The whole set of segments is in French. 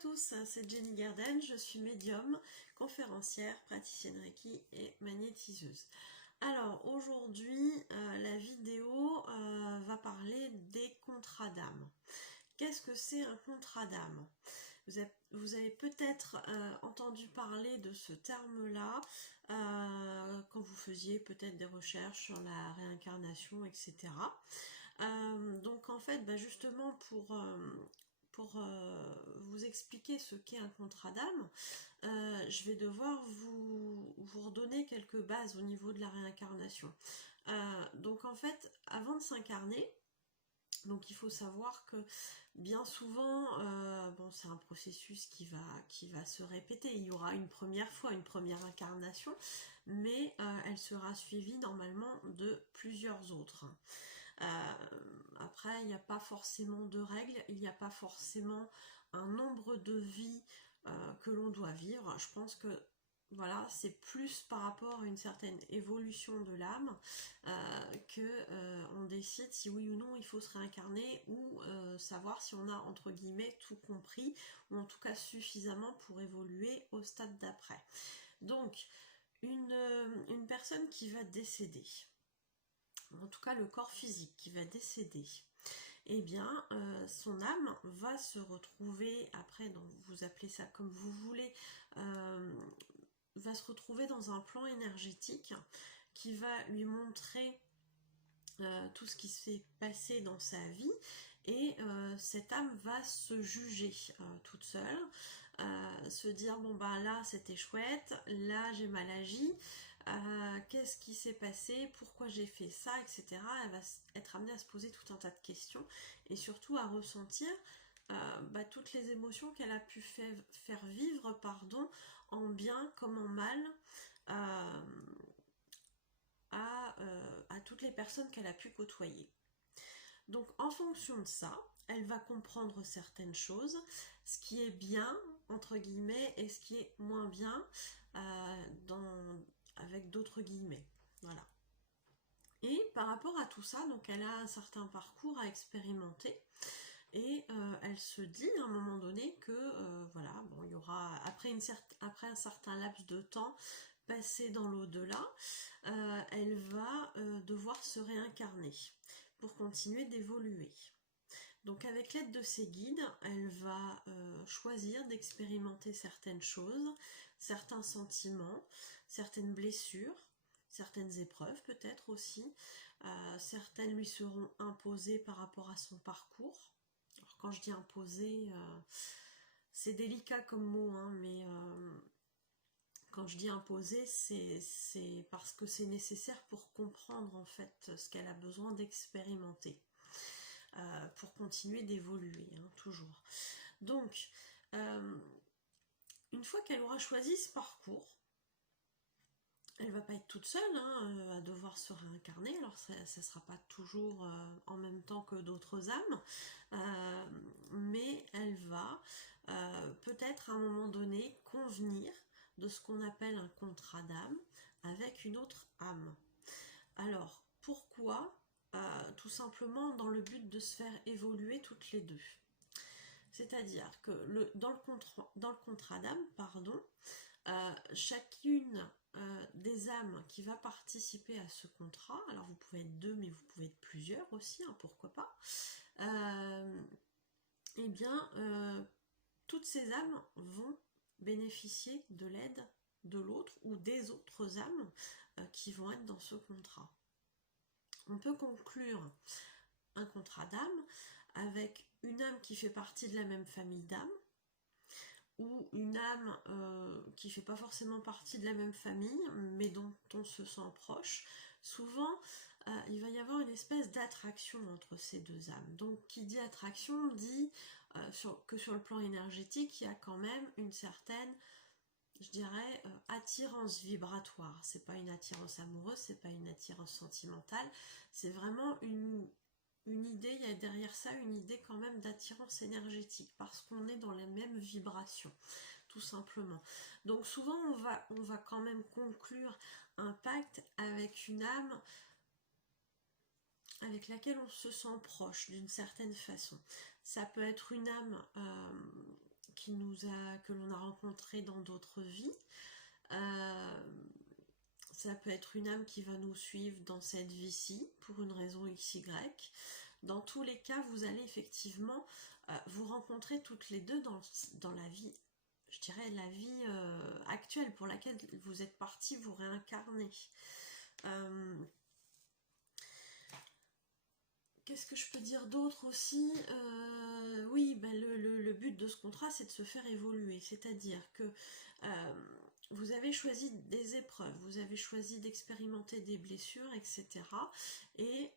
tous, c'est Jenny Garden, je suis médium, conférencière, praticienne Reiki et magnétiseuse. Alors aujourd'hui, la vidéo va parler des contrats d'âme. Qu'est-ce que c'est un contrat d'âme? Vous avez peut-être entendu parler de ce terme-là quand vous faisiez peut-être des recherches sur la réincarnation, etc. Donc en fait, justement pour vous expliquer ce qu'est un contrat d'âme, je vais devoir vous redonner quelques bases au niveau de la réincarnation. Donc en fait, avant de s'incarner, donc il faut savoir que bien souvent, c'est un processus qui va se répéter. Il y aura une première fois, une première incarnation, mais elle sera suivie normalement de plusieurs autres. Après, il n'y a pas forcément de règles, il n'y a pas forcément un nombre de vies que l'on doit vivre. Je pense que voilà, c'est plus par rapport à une certaine évolution de l'âme que on décide si oui ou non il faut se réincarner ou savoir si on a entre guillemets tout compris ou en tout cas suffisamment pour évoluer au stade d'après. Donc une personne qui va décéder, en tout cas le corps physique qui va décéder, eh bien son âme va se retrouver, après donc vous appelez ça comme vous voulez, va se retrouver dans un plan énergétique qui va lui montrer tout ce qui s'est passé dans sa vie, et cette âme va se juger toute seule, se dire bon là c'était chouette, là j'ai mal agi, qu'est-ce qui s'est passé, pourquoi j'ai fait ça, etc. Elle va être amenée à se poser tout un tas de questions et surtout à ressentir toutes les émotions qu'elle a pu faire vivre, en bien comme en mal, à toutes les personnes qu'elle a pu côtoyer. Donc en fonction de ça, elle va comprendre certaines choses, ce qui est bien, entre guillemets, et ce qui est moins bien, avec d'autres guillemets. Voilà. Et par rapport à tout ça, donc elle a un certain parcours à expérimenter, et elle se dit à un moment donné que il y aura après un certain laps de temps passé dans l'au-delà, elle va devoir se réincarner pour continuer d'évoluer. Donc avec l'aide de ses guides, elle va choisir d'expérimenter certaines choses, certains sentiments, certaines blessures, certaines épreuves peut-être aussi. Certaines lui seront imposées par rapport à son parcours. Alors quand je dis imposées, c'est délicat comme mot, mais quand je dis imposer, c'est parce que c'est nécessaire pour comprendre en fait ce qu'elle a besoin d'expérimenter, pour continuer d'évoluer, toujours. Donc, une fois qu'elle aura choisi ce parcours, elle va pas être toute seule à devoir se réincarner. Alors ça sera pas toujours en même temps que d'autres âmes, mais elle va peut-être à un moment donné convenir de ce qu'on appelle un contrat d'âme avec une autre âme. Alors pourquoi? Tout simplement dans le but de se faire évoluer toutes les deux. C'est-à-dire que dans le contrat d'âme, chacune des âmes qui va participer à ce contrat, alors vous pouvez être deux mais vous pouvez être plusieurs aussi, pourquoi pas, toutes ces âmes vont bénéficier de l'aide de l'autre ou des autres âmes qui vont être dans ce contrat. On peut conclure un contrat d'âme avec une âme qui fait partie de la même famille d'âmes, ou une âme qui ne fait pas forcément partie de la même famille, mais dont on se sent proche. Souvent, il va y avoir une espèce d'attraction entre ces deux âmes. Donc, qui dit attraction dit que sur le plan énergétique, il y a quand même une certaine, je dirais, attirance vibratoire. C'est pas une attirance amoureuse, c'est pas une attirance sentimentale, c'est vraiment une idée, il y a derrière ça une idée quand même d'attirance énergétique, parce qu'on est dans les mêmes vibrations, tout simplement. Donc souvent on va quand même conclure un pacte avec une âme avec laquelle on se sent proche d'une certaine façon. Ça peut être une âme que l'on a rencontré dans d'autres vies. Ça peut être une âme qui va nous suivre dans cette vie-ci pour une raison XY. Dans tous les cas, vous allez effectivement vous rencontrer toutes les deux dans la vie, je dirais la vie actuelle pour laquelle vous êtes partis vous réincarner. Qu'est-ce que je peux dire d'autre aussi? Oui, ben le but de ce contrat, c'est de se faire évoluer. C'est-à-dire que vous avez choisi des épreuves, vous avez choisi d'expérimenter des blessures, etc. Et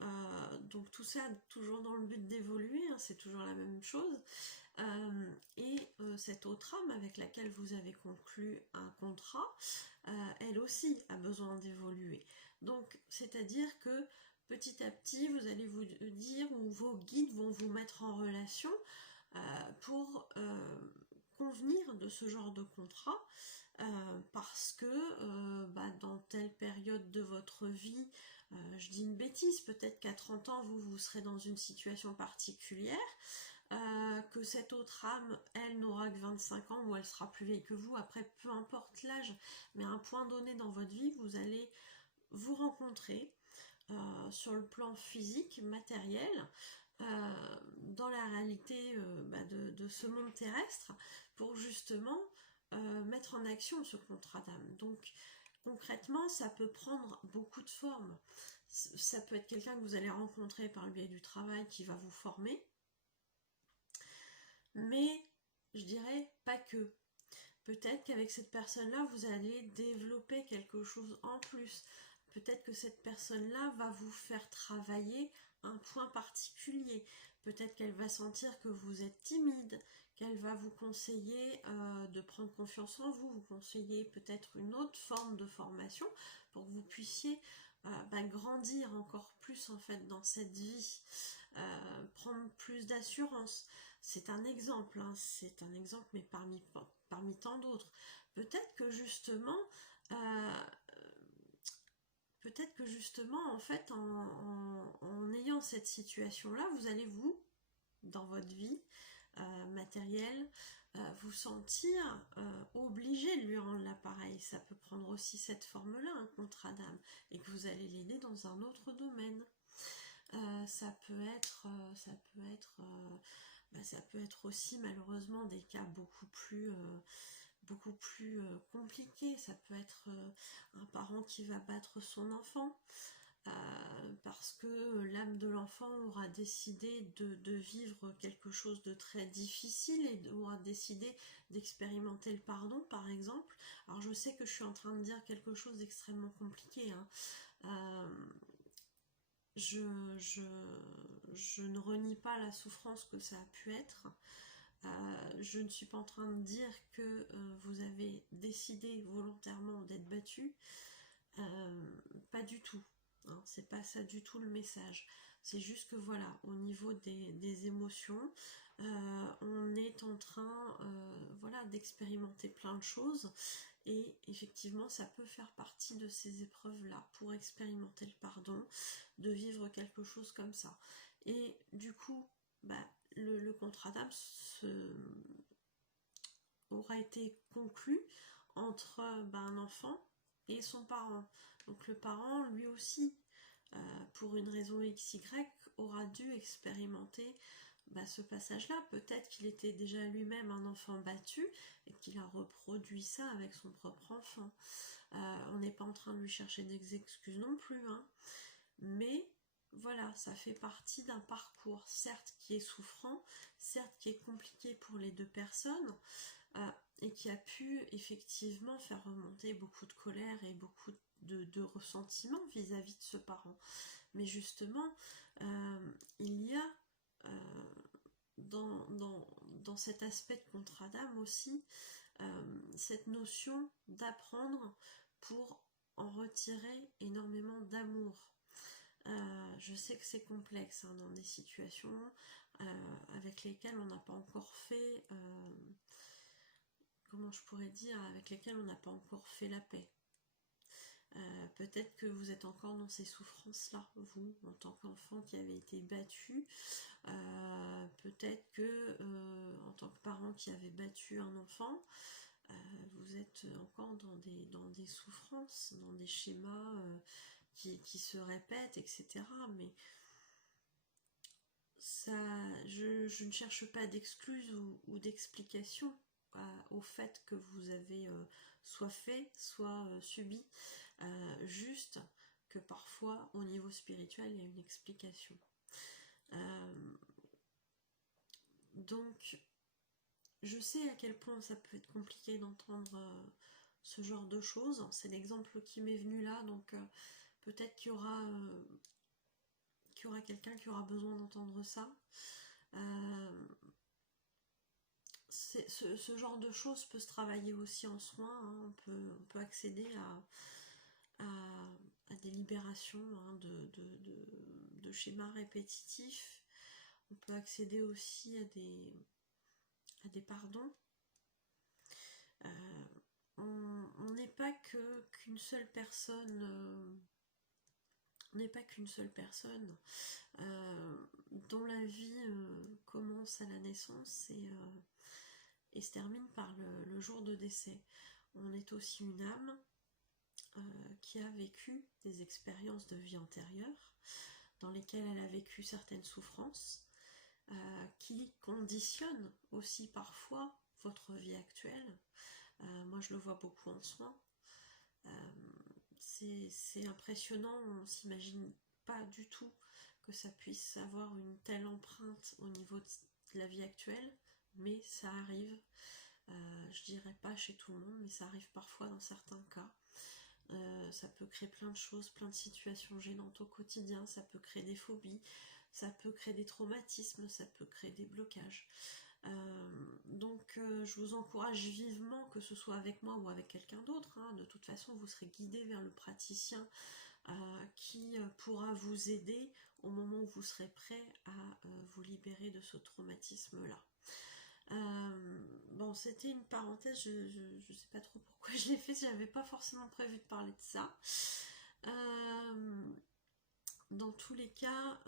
donc tout ça, toujours dans le but d'évoluer, hein, c'est toujours la même chose. Cette autre âme avec laquelle vous avez conclu un contrat, elle aussi a besoin d'évoluer. Donc, c'est-à-dire que petit à petit, vous allez vous dire, ou vos guides vont vous mettre en relation pour convenir de ce genre de contrat, parce que dans telle période de votre vie, je dis une bêtise, peut-être qu'à 30 ans, vous serez dans une situation particulière, que cette autre âme, elle n'aura que 25 ans, ou elle sera plus vieille que vous, après peu importe l'âge, mais à un point donné dans votre vie, vous allez vous rencontrer sur le plan physique, matériel, dans la réalité de ce monde terrestre, pour justement mettre en action ce contrat d'âme. Donc concrètement, ça peut prendre beaucoup de formes. Ça peut être quelqu'un que vous allez rencontrer par le biais du travail qui va vous former, mais je dirais pas que. Peut-être qu'avec cette personne-là, vous allez développer quelque chose en plus. Peut-être que cette personne-là va vous faire travailler un point particulier. Peut-être qu'elle va sentir que vous êtes timide, qu'elle va vous conseiller de prendre confiance en vous, vous conseiller peut-être une autre forme de formation pour que vous puissiez grandir encore plus en fait dans cette vie, prendre plus d'assurance. C'est un exemple, hein, c'est un exemple, mais parmi tant d'autres. Peut-être que justement, en fait, en ayant cette situation-là, vous allez dans votre vie matérielle, vous sentir obligé de lui rendre l'appareil. Ça peut prendre aussi cette forme-là, un contrat d'âme, et que vous allez l'aider dans un autre domaine. Ça peut être aussi malheureusement des cas beaucoup plus compliqués. Ça peut être un parent qui va battre son enfant parce que l'âme de l'enfant aura décidé de vivre quelque chose de très difficile et aura décidé d'expérimenter le pardon, par exemple. Alors je sais que je suis en train de dire quelque chose d'extrêmement compliqué, hein. Je ne renie pas la souffrance que ça a pu être. Je ne suis pas en train de dire que vous avez décidé volontairement d'être battu. Pas du tout. Hein, c'est pas ça du tout le message. C'est juste que voilà, au niveau des émotions, on est en train d'expérimenter plein de choses. Et effectivement, ça peut faire partie de ces épreuves-là pour expérimenter le pardon, de vivre quelque chose comme ça. Et du coup, le contrat d'âme aura été conclu entre un enfant et son parent. Donc le parent, lui aussi, pour une raison XY, aura dû expérimenter ce passage-là. Peut-être qu'il était déjà lui-même un enfant battu et qu'il a reproduit ça avec son propre enfant. On n'est pas en train de lui chercher des excuses non plus, hein. Mais voilà, ça fait partie d'un parcours, certes qui est souffrant, certes qui est compliqué pour les deux personnes, et qui a pu effectivement faire remonter beaucoup de colère et beaucoup de ressentiment vis-à-vis de ce parent. Mais justement, il y a dans cet aspect de contrat d'âme aussi cette notion d'apprendre pour en retirer énormément d'amour. Je sais que c'est complexe hein, dans des situations avec lesquelles on n'a pas encore fait avec lesquelles on n'a pas encore fait la paix. peut-être que vous êtes encore dans ces souffrances-là, vous, en tant qu'enfant qui avait été battu. Peut-être que en tant que parent qui avait battu un enfant, vous êtes encore dans des souffrances, dans des schémas qui se répètent, etc. Mais ça, je ne cherche pas d'excuses ou d'explications au fait que vous avez soit fait, soit subi, juste que parfois au niveau spirituel il y a une explication. Donc je sais à quel point ça peut être compliqué d'entendre ce genre de choses. C'est l'exemple qui m'est venu là, donc peut-être qu'il y aura quelqu'un qui aura besoin d'entendre ça. Ce genre de choses peut se travailler aussi en soins, hein. On peut accéder à des libérations, hein, de schémas répétitifs. On peut accéder aussi à des pardons. On n'est pas qu'une seule personne. On n'est pas qu'une seule personne dont la vie commence à la naissance et se termine par le jour de décès. On est aussi une âme qui a vécu des expériences de vie antérieures, dans lesquelles elle a vécu certaines souffrances, qui conditionnent aussi parfois votre vie actuelle. Moi je le vois beaucoup en soins. C'est impressionnant, on s'imagine pas du tout que ça puisse avoir une telle empreinte au niveau de la vie actuelle, mais ça arrive. Je dirais pas chez tout le monde, mais ça arrive parfois dans certains cas. Ça peut créer plein de choses, plein de situations gênantes au quotidien, ça peut créer des phobies, ça peut créer des traumatismes, ça peut créer des blocages. Donc je vous encourage vivement, que ce soit avec moi ou avec quelqu'un d'autre, hein, de toute façon vous serez guidé vers le praticien qui pourra vous aider au moment où vous serez prêt à vous libérer de ce traumatisme là. Bon, c'était une parenthèse, je sais pas trop pourquoi je l'ai fait, j'avais pas forcément prévu de parler de ça. Dans tous les cas,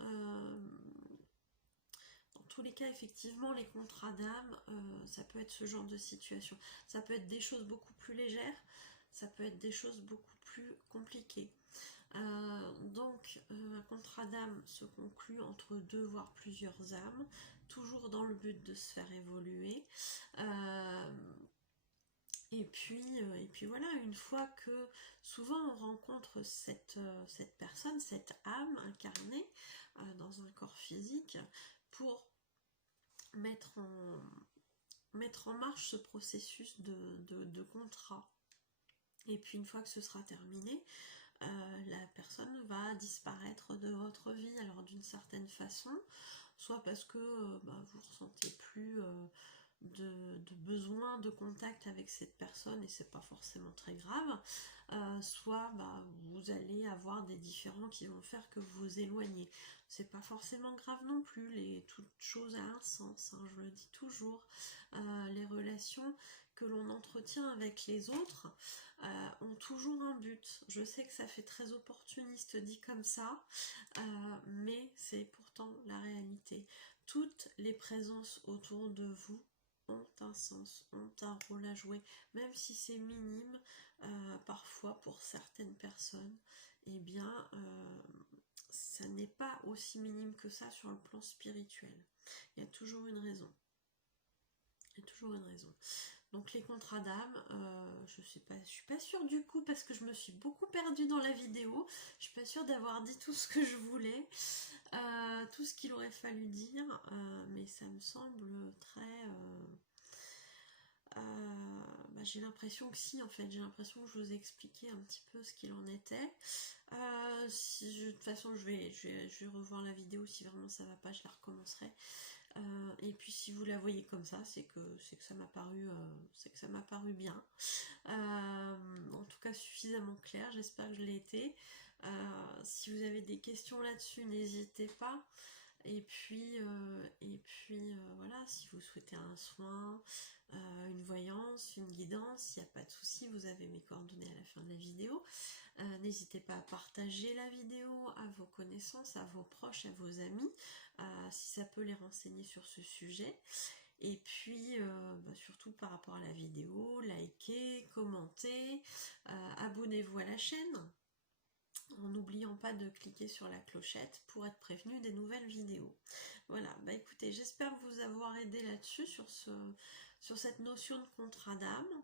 effectivement, les contrats d'âme, ça peut être ce genre de situation. Ça peut être des choses beaucoup plus légères, ça peut être des choses beaucoup plus compliquées. Donc, un contrat d'âme se conclut entre deux voire plusieurs âmes, toujours dans le but de se faire évoluer. Et puis voilà, une fois que souvent on rencontre cette personne, cette âme incarnée dans un corps physique, pour mettre en marche ce processus de contrat. Et puis une fois que ce sera terminé, la personne va disparaître de votre vie, alors d'une certaine façon, soit parce que vous ressentez plus de besoin de contact avec cette personne et c'est pas forcément très grave, soit vous allez avoir des différends qui vont faire que vous vous éloignez. C'est pas forcément grave non plus, toute chose a un sens, hein, je le dis toujours. Les relations que l'on entretient avec les autres ont toujours un but. Je sais que ça fait très opportuniste dit comme ça, mais c'est pourtant la réalité. Toutes les présences autour de vous ont un sens, ont un rôle à jouer, même si c'est minime, parfois pour certaines personnes, eh bien ça n'est pas aussi minime que ça sur le plan spirituel. Il y a toujours une raison. Il y a toujours une raison. Donc les contrats d'âme, je suis pas sûre du coup parce que je me suis beaucoup perdue dans la vidéo. Je suis pas sûre d'avoir dit tout ce que je voulais, tout ce qu'il aurait fallu dire, mais ça me semble très... j'ai l'impression que si, en fait, j'ai l'impression que je vous ai expliqué un petit peu ce qu'il en était. De toute façon, je vais revoir la vidéo, si vraiment ça va pas, je la recommencerai. Et puis si vous la voyez comme ça, c'est que ça m'a paru bien. En tout cas suffisamment clair, j'espère que je l'ai été. Si vous avez des questions là-dessus, n'hésitez pas. Et puis voilà, si vous souhaitez un soin, une voyance, une guidance, il n'y a pas de souci, vous avez mes coordonnées à la fin de la vidéo. N'hésitez pas à partager la vidéo à vos connaissances, à vos proches, à vos amis, si ça peut les renseigner sur ce sujet. Et puis, surtout par rapport à la vidéo, likez, commentez, abonnez-vous à la chaîne, en n'oubliant pas de cliquer sur la clochette pour être prévenu des nouvelles vidéos. Voilà, bah écoutez, j'espère vous avoir aidé là-dessus, sur cette notion de contrat d'âme.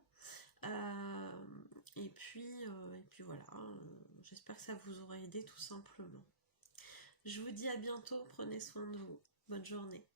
Et puis voilà, j'espère que ça vous aura aidé tout simplement. Je vous dis à bientôt, prenez soin de vous. Bonne journée.